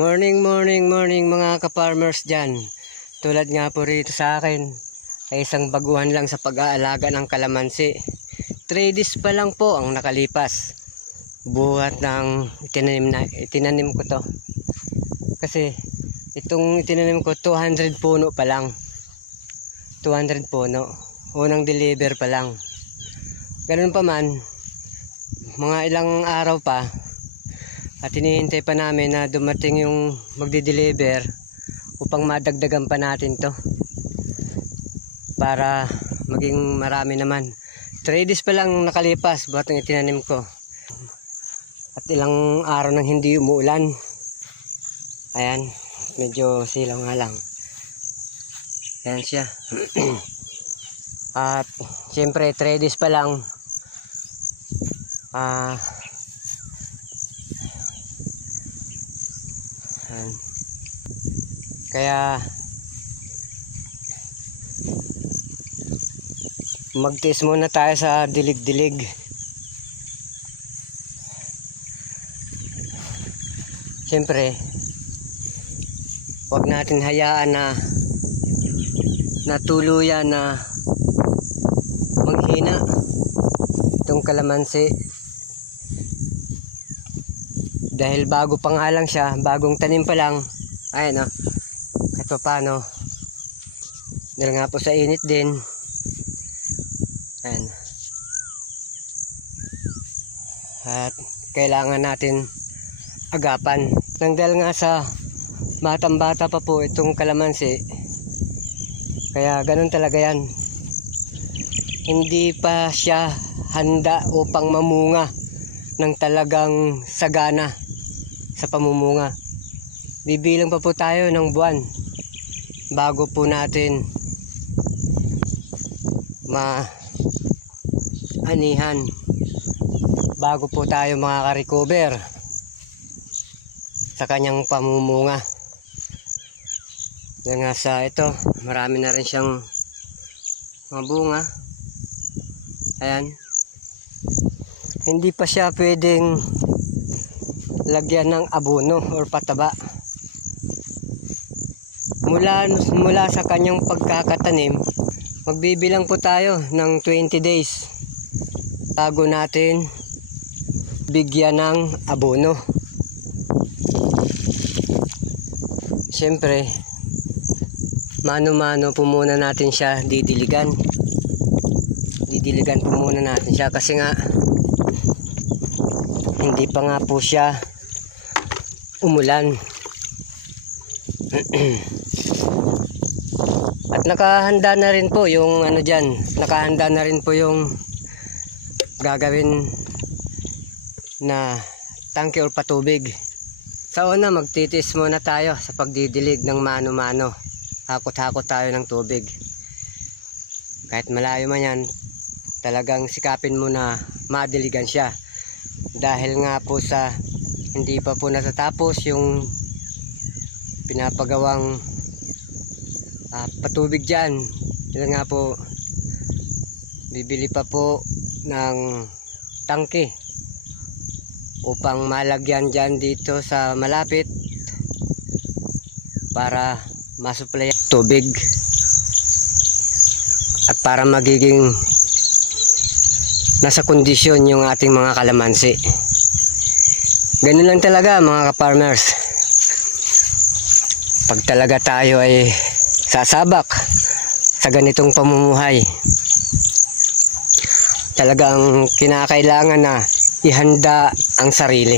Morning mga ka-farmers dyan. Tulad nga po rito sa akin, ay isang baguhan lang sa pag-aalaga ng kalamansi. 3 days pa lang po ang nakalipas. Buhat ng itinanim ko to. Kasi itong itinanim ko 200 puno pa lang. 200 puno. Unang deliver pa lang. Ganun pa man, mga ilang araw pa. At hinihintay pa namin na dumating yung magde-deliver upang madagdagan pa natin to para maging marami naman. 3 days pa lang nakalipas buhat ng itinanim ko. At ilang araw nang hindi umuulan. Ayan, medyo silaw nga lang. Ayan siya. At siyempre 3 days pa lang kaya magtiis muna tayo sa dilig-dilig. Siyempre huwag natin hayaan na natuluyan na manghina itong kalamansi, dahil bago pa nga lang siya, bagong tanim pa lang. Ayan o, kahit pa paano, dahil nga po sa init din. Ayan. At kailangan natin agapan. Nang dahil nga sa batang bata pa po itong kalamansi, kaya ganun talaga yan. Hindi pa siya handa upang mamunga ng talagang sagana sa pamumunga. Bibilang pa po tayo ng buwan bago po natin maanihan, bago po tayo makaka-recover sa kanyang pamumunga. Dahil nga sa ito, marami na rin siyang mga bunga. Ayan, hindi pa siya pwedeng lagyan ng abono or pataba. Mula sa kanyang pagkakatanim, magbibilang po tayo ng 20 days bago natin bigyan ng abono. Siyempre, mano-mano po muna natin siya didiligan. Didiligan po muna natin siya kasi nga hindi pa nga po siya umulan. At nakahanda na rin po yung ano dyan, nakahanda na rin po yung gagawin na tangke or patubig. Sa una, magtitis muna tayo sa pagdidilig ng mano-mano. Hakot-hakot tayo ng tubig. Kahit malayo man yan, talagang sikapin mo na madiligan siya. Dahil nga po sa hindi pa po natatapos yung pinapagawang patubig dyan. Dahil nga po bibili pa po ng tangke upang malagyan dyan dito sa malapit para masupply tubig at para magiging nasa kondisyon yung ating mga kalamansi. Ganun lang talaga mga ka-farmers. Pag talaga tayo ay sasabak sa ganitong pamumuhay, talagang kinakailangan na ihanda ang sarili.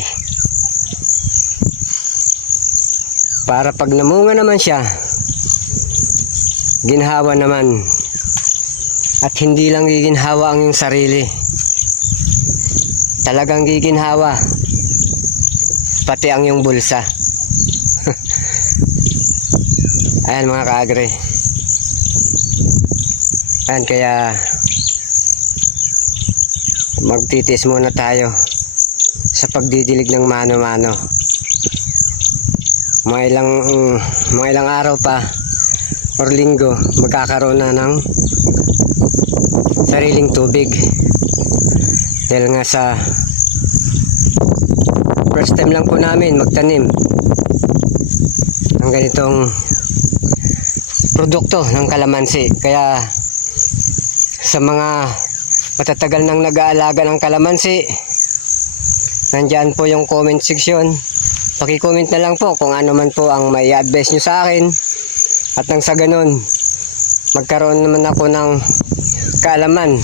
Para pag namunga naman siya, ginhawa naman. At hindi lang giginhawa ang iyong sarili, talagang giginhawa pati ang iyong bulsa. Ayan mga kaagre. Ayan, kaya magtitis muna tayo sa pagdidilig ng mano-mano. Mga ilang araw pa or linggo, magkakaroon na ng sariling tubig. Dahil nga sa first time lang po namin magtanim, ng ganitong produkto ng kalamansi. Kaya sa mga matatagal nang nag-aalaga ng kalamansi, nandyan po yung comment section. Paki-comment na lang po kung ano man po ang may advice nyo sa akin, at nang sa ganun magkaroon naman ako ng kaalaman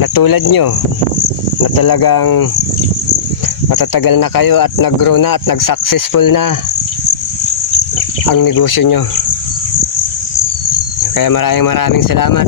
na tulad nyo na talagang matatagal na kayo at nag-grow na at nag-successful na ang negosyo nyo. Kaya maraming salamat.